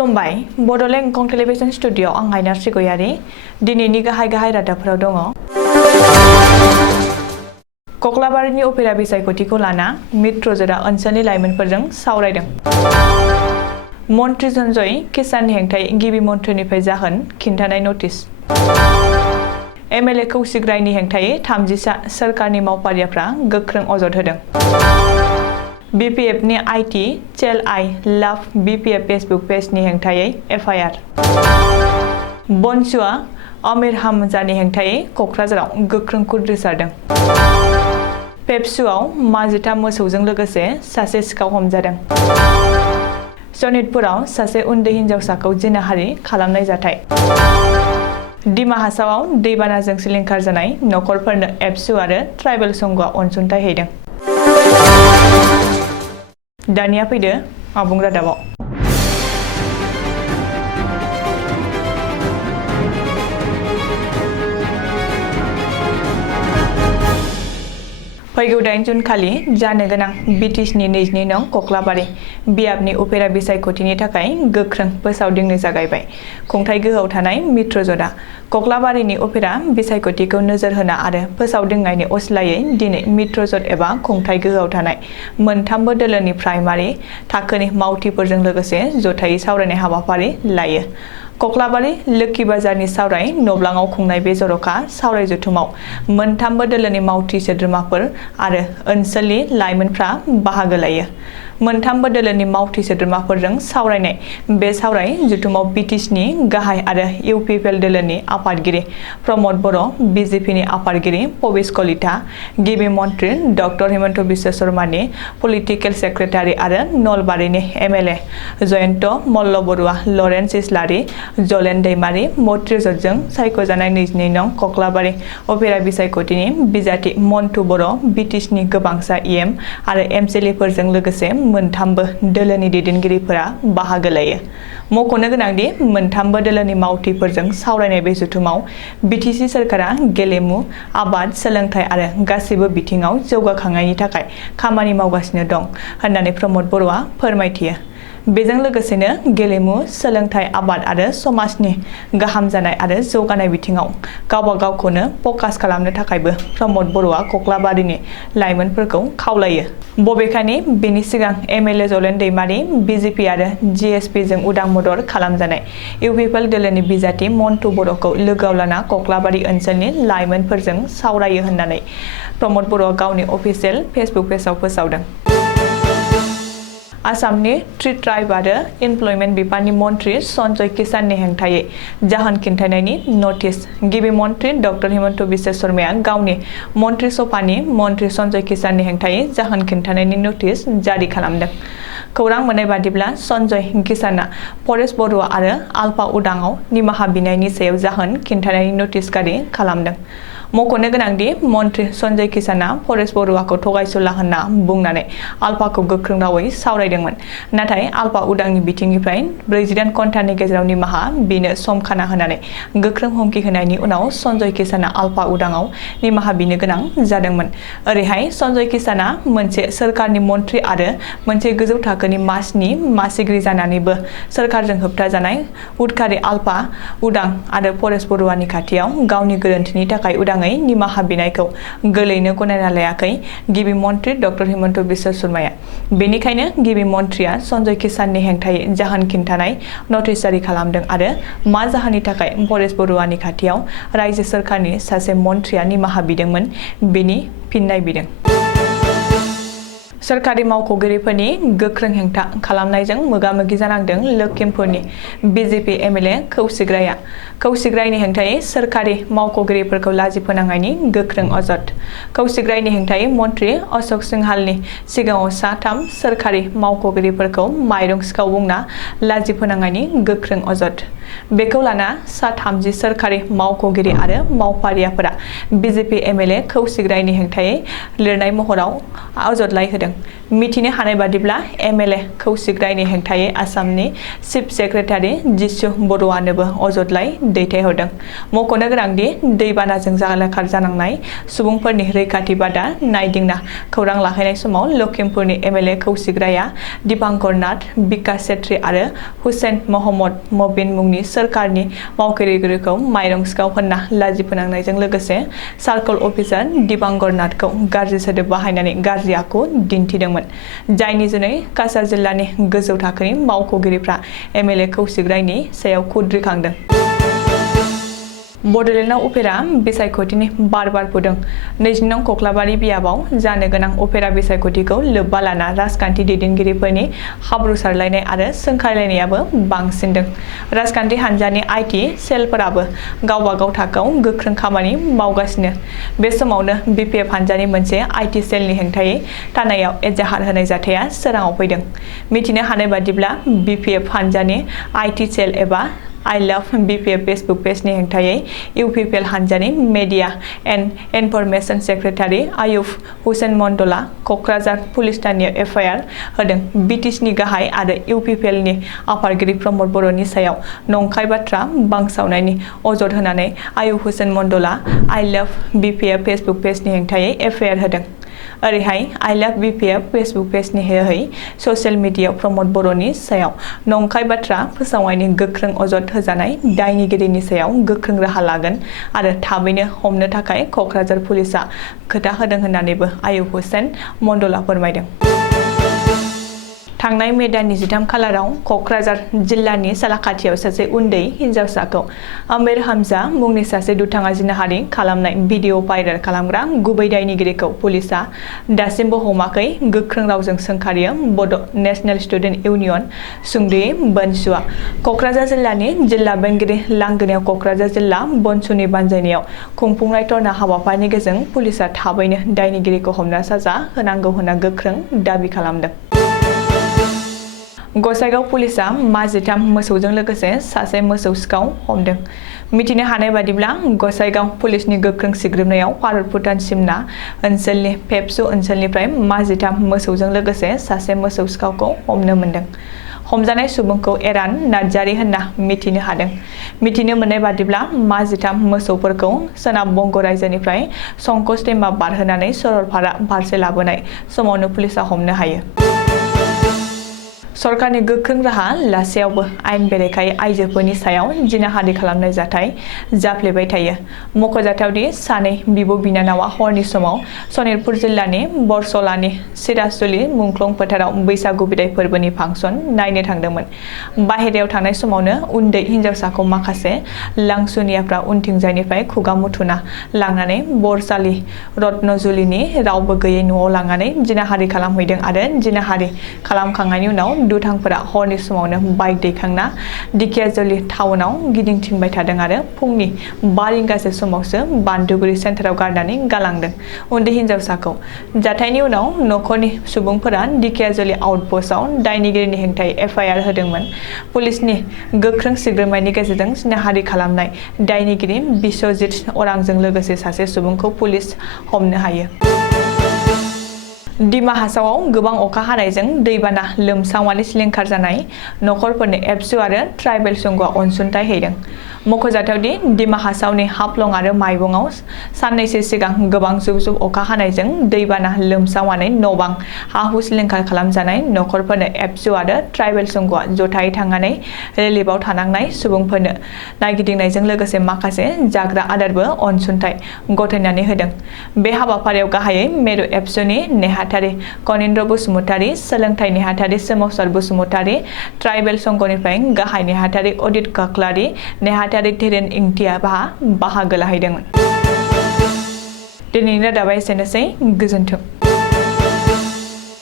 खुलुमबाय Bodoland एंखं television studio आं हायनार सिगयारि दिनैनि गाहाय रादाबफोराव दङ। कक्लाबारिनि उफेरा बिसायख'थिखौ लाना मित्रजोरा ओनसोलनि लाइमोनफोरजों सावरायदों। मन्त्रि सन्जय किसाननि हेंथायै गिबि मन्थ्रिनिफ्राय जाहोन खिन्थानाय नटिस। एमएलए कौशिक रायनि हेंथायै 30सा सोरखारनि मावफारियाफ्रा गोख्रों अजद होदों। बीपीएफनि आईटी चेल आई लाभ बीपीएफ फेसबुक पेजनि हेंथायै एफआईआर। बनसुआ आमिर हामजानि हेंथायै क'क्राझाराव गोख्रों खुद्रिसारदों। पेप्सुआव 23 मोसौजों लोगोसे सासे सिखाव हमजादों। सनितपुराव सासे उन्दै हिनजावसाखौ जिनाहारि खालामनाय जाथाय। डिमा हासावआव दैबानाजों सिलिंखार जानाय नखरफोरनो एबसु आरो ट्राइबेल संघआ अनसुंथाइ हैदों। दानिया फैदो आबुं रादाबाव। फैगौ 8 जुन खालि जानो गोनां बिटिसिनि 22 नं कक्लाबारि बियाबनि उफेरा बिसायख'थिनि थाखाय गोख्रों फोसावदिंनो जागायबाय। खुंथाय गोहोआव थानाय मित्रजोटा कक्लाबारिनि उफेरा बिसायख'थिखौ नोजोर होना आरो फोसावदिंनायनि असिलायै दिनै मित्रजोट एबा खुंथाय गोहोआव थानाय मोनथामबो दोलोनि प्राइमारि थाखोनि मावथिफोरजों लोगोसे जथायै सावरायनाय हाबाफारि लायो। कक्लाबारि लोखि बाजारनि सावराय नब्लाङाव खुंनाय बे जर'खा सावराय जथुमाव मोनथामबो दोलोनि मावथि सोद्रोमाफोर आरो ओनसोलनि लाइमोनफ्रा बाहागो लायो। मोनथामबो दोलोनि मावथि सोद्रोमाफोरजों सावरायनाय बे सावराय जथुमाव बिटिसिनि गाहाय आरो इउपिपिएल दोलोनि आफादगिरि प्रमद बर', बिजेपिनि आफादगिरि पबिस कलिता, गिबि मन्त्रि डक्टर हिमन्त बिश्व शर्मानि पलिटिकेल सेक्रेटारि आरो नलबारिनि एमएलए जयन्त मल्ल बरुवा, लरेन्स इस्लारि, जलेन दैमारि मन्त्रिजोटजों सायख'जानाय 22 नं कक्लाबारि उफेरा बिसायख'थिनि बिजाथि मन्टु बर', बिटिसिनि गोबांसा इएम आरो एमसिएलएफोरजों लोगोसे मोनथामबो दोलोनि दैदेनगिरिफोरा बाहागो लायो। मख'नो गोनांदि मोनथामबो दोलोनि मावथिफोरजों सावरायनाय बे जथुमाव बिटिसि सोरखारा गेलेमु, आबाद, सोलोंथाइ आरो गासैबो बिथिङाव जौगाखांनायनि थाखाय खामानि मावगासिनो दं होननानै प्रमद बर'आ फोरमायथियो। बेजों लोगोसेनो गेलेमु, सोलोंथाइ, आबाद आरो समाजनि गाहाम जानाय आरो जौगानाय बिथिङाव गावबा गावखौनो फकास खालामनो थाखायबो प्रमद बर'आ कक्लाबारिनि लाइमोनफोरखौ खावलायो। बबेखानि बेनि सिगां एमएलए जलेन दैमारि, बिजेपि आरो जिएसपिजों उदां मदद खालामजानाय इउपिपिएल दोलोनि बिजाथि मन्टु बर'खौ लोगोआव लाना कक्लाबारि ओनसोलनि लाइमोनफोरजों सावरायो होननानै प्रमद बर'आ गावनि अफिसियेल फेसबुक पेजआव फोसावदों। आसामनि ट्री ट्राइब आरो इमप्लयमेन्ट बिफाननि मन्त्रि सन्जय किसाननि हेंथायै जाहोन खिन्थानायनि नटिस। गिबि मन्त्रि डक्टर हिमन्त बिश्व शर्माया गावनि मन्त्रि सभानि मन्त्रि सन्जय किसाननि हेंथायै जाहोन खिन्थानायनि नटिस जारि खालामदों। खौरां मोननाय बादिब्ला सन्जय किसानआ परेश बरुवा आरो आल्फा उदांआव निमाहा बिनायनि सायाव जाहोन खिन्थानायनि नटिस जारि खालामदों। मख'नो गोनांदि मन्त्रि सन्जय किसानआ परेश बरुवाखौ थगायसुला होनना बुंनानै आल्फाखौ गोख्रों रावै सावरायदोंमोन। नाथाय आल्फा उदांनि बिथिंनिफ्राय 48 घन्टानि गेजेराव निमाहा बिनो सम खाना होनानै गोख्रों हुमखि होनायनि उनाव सन्जय किसानआ आल्फा उदांआव निमाहा बिनो गोनां जादोंमोन। ओरैहाय सन्जय किसानआ मोनसे सोरखारनि मन्त्रि आरो मोनसे गोजौ थाखोनि मासिनि मासिगिरि जानानैबो सोरखारजों होबथाजानाय उदखारि आल्फा उदां आरो परेश बरुवानि खाथियाव गावनि गोरोन्थिनि थाखाय उदाङै निमाहा बिनायखौ गोरलैनो गनायना लायाखै गिबि मन्त्रि डक्टर हिमन्त बिश्व शर्माया। बेनिखायनो गिबि मन्त्रिया सन्जय किसाननि हेंथायै जाहोन खिन्थानाय नटिस जारि खालामदों आरो मा जाहोननि थाखाय परेश बरुवानि खाथियाव रायजो सोरखारनि सासे मन्त्रिया निमाहा बिदोंमोन बेनि फिननाय बिदों। सोरखारि मावख'गिरिफोरनि गोख्रों हेंथा खालामनायजों मोगा-मोगि जानांदों लखिमपुरनि बिजेपि एमएलए कौशिक रायआ। कौशिक रायनि हेंथायै सोरखारि मावख'गिरिफोरखौ लाजि फोनांनायनि गोख्रों अजद। कौशिक रायनि हेंथायै मन्त्रि अशोक सिंहालनि सिगाङाव सा 3 सोरखारि मावख'गिरिफोरखौ माइरं सिखाव बुंना लाजि फोनांनायनि गोख्रों अजद। बेखौ लाना सा 30 सोरखारि मावख'गिरि आरो मावफारियाफोरा बिजेपि एमएलए कौशिकरायनि हेंथायै लिरनाय महराव अजदलाइ होदों। मिथिनो हानाय बादिब्ला एमएलए कौशिकरायनि हेंथायै आसामनि चिफ सेक्रेटारि जिसु बड'आनोबो अजदलाइ दैथायहरदों। मख'नो गोनांदि दैबानाजों जालाखार जानांनाय सुबुंफोरनि रैखाथि बादा नायदिंना खौरां लाहैनाय समाव लखिमपुरनि एमएलए कौशिकरायआ दीपांकर नाथ, बिकास छेत्री आरो हुसैन महम्मद मबिन मुंनि सोरखारनि मावख'गिरिखौ माइरं सिखाव होनना लाजि फोनांनायजों लोगोसे सार्कल अफिसार दीपांकर नाथखौ गाज्रि सोदोब बाहायनानै गाज्रि आखु दिन्थिदोंमोन, जायनि जुनै काछार जिल्लानि गोजौ थाखोनि मावख'गिरिफ्रा एमएलए कौशिकरायनि सायाव खुद्रिखांदों। बड'लेण्डआव उफेरा बिसायख'थिनि बार फुदों। 20 नं कक्लाबारि बियाबाव जानो गोनां उफेरा बिसायख'थिखौ लोब्बा लाना राजखान्थि दैदेनगिरिफोरनि हाब्रुसारलायनाय आरो सोंखारिलायनायाबो बांसिनदों। राजखान्थि हान्जानि आइटि सेलफोराबो गावबा गाव थाखोआव गोख्रों खामानि मावगासिनो। बे समावनो बिपिएफ हान्जानि मोनसे आइटि सेलनि हेंथायै थानायाव एजाहार होनाय जाथाया सोराङाव फैदों। मिथिनो हानाय बादिब्ला बिपिएफ हान्जानि आइटि सेल एबा I love BPF फेसबुक पेजनि हेंथायै इउपिपिएल हान्जानि media and information secretary Ayub Hussain मण्डलआ क'क्राझार पुलिस थानायाव एफआइआर होदों। बिटिसिनि गाहाय आरो इउपिपिएलनि आफादगिरि प्रमद बर'नि सायाव नंखाय बाथ्रा बांसावनायनि अजद होनानै आयुब हुसेन मण्डलआ I love BPF फेसबुक पेजनि हेंथायै एफआइआर होदों। ओरैहाय I love BPF फेसबुक पेजनि हेयै ससियेल मिडियायाव प्रमद बर'नि सायाव नंखाय बाथ्रा फोसावनायनि गोख्रों अजद होजानाय दायनिगिरिनि सायाव गोख्रों राहा लागोन आरो थाबैनो हमनो थाखाय क'क्राझार पुलिसआ खोथा होदों होननानैबो आयुब हुसेन मण्डलआ फोरमायदों। थांनाय मे दाननि 13 खालाराव क'क्राझार जिल्लानि सालाखाथियाव सासे उन्दै हिन्जावसाखौ आमिर हामजा मुंनि सासे दुथाङा जिनाहारि खालामनाय भिडिअ भाइरेल खालामग्रा गुबै दायनिगिरिखौ पुलिसआ दासिमबो हमाखै। गोख्रों रावजों सोंखारियो बड' नेशनेल स्टुडेन्ट इउनियन सुंद'यै बोनसुआ। क'क्राझार जिल्लानि जिल्ला बेंगिरि लांगोनायाव क'क्राझार जिल्ला बनसुनि बानजायनायाव खुंफुंनाय धरना हाबाफारिनि गेजेरजों पुलिसआ थाबैनो दायनिगिरिखौ हमना साजा होनांगौ होनना गोख्रों दाबि खालामदों। गसाइगाव पुलिसआ माजिथाम मोसौजों लोगोसे सासे मोसौ सिखाव हमदों। मिथिनो हानाय बादिब्ला गसाइगाव पुलिसनि गोख्रों सिग्रोमनायाव भारत भुटान सिमना ओनसोलनि फेबसु ओनसोलनिफ्राय माजिथाम मोसौजों लोगोसे सासे मोसौ सिखावखौ हमनो मोन्दों। हमजानाय सुबुंखौ एरान नार्जारी होनना मिथिनो हादों। मिथिनो मोननाय बादिब्ला माजिथाम मोसौफोरखौ सोनाब बंग रायजोनिफ्राय संकस दैमा बारहोनानै सरलपारा फारसे लाबोनाय समावनो पुलिसआ हमनो हायो। सरकारनि गोख्रों राहा लासेयावबो आयेन बेरेखायै आइजोफोरनि सायाव जिनाहारि खालामनाय जाथाय जाफ्लेबाय थायो। मख'जाथावदि सानै बिब' बिनानावा हरनि समाव सनितपुर जिल्लानि बरसलानि सिराजजुलि मुंख्लं फोथाराव बैसागु बिदाय फोरबोनि फांसन नायनो थांदोंमोन। बाहेरायाव थांनाय समावनो उन्दै हिन्जावसाखौ माखासे लांसुनियाफ्रा उनथिंजायनिफ्राय खुगा मुथुना लांनानै बरसालि रत्नजुलिनि रावबो गैयै न'आव लांनानै जिनाहारि खालामहैदों आरो जिनाहारि खालामखांनायनि उनाव दुथांफोरा हरनि समावनो बाइक दैखांना दिखियाजुलि टाउनाव गिदिंथिंबाय थादों आरो फुंनि 5 रिंगासो समावसो बान्दुगुरि सेन्टाराव गारनानै गालांदों उन्दै हिन्जावसाखौ। जाथायनि उनाव न'खरनि सुबुंफोरा दिखियाजुलि आउटपस्टआव दायनिगिरिनि हेंथायै एफआइआर होदोंमोन। पुलिसनि गोख्रों सिग्रोमनायनि गेजेरजों जिनाहारि खालामनाय दायनिगिरि बिश्वजित अरांजों लोगोसे सासे सुबुंखौ पुलिस हमनो हायो। दिमा हासावआव गोबां अखा हानायजों दैबाना लोमसावनानै सिलिंखार जानाय नखरफोरनो एबसु आरो ट्राइबेल संघआ अनसुंथाइ हैदों। मख'जाथावदि दिमा हासावनि हाफ्लं आरो माइबंआव साननैसो सिगां गोबां जुब जुब अखा हानायजों दैबाना लोमसावनानै न'-बां हा-हु सिलिंखार खालामजानाय नखरफोरनो एबसु आरो ट्राइबेल संघआ जथायै थांनानै रिलिफआव थानांनाय सुबुंफोरनो नायगिदिंनायजों लोगोसे माखासे जाग्रा आदारबो अनसुंथाइ गथायनानै होदों। बे हाबाफारियाव गाहायै मेरु एबसुनि नेहाथारि कनिन्द्र बसुमतारी, सोलोंथाइ नेहाथारि सोमावसार बसुमतारी, ट्राइबेल संघनिफ्राय गाहाय नेहाथारि अदित काक्लारि, नेहाथारि धीरेन इंथियाहा बाहागो लाहैदोंमोन। दिनैनि रादाबा एसेनोसै, गोजोन्थों।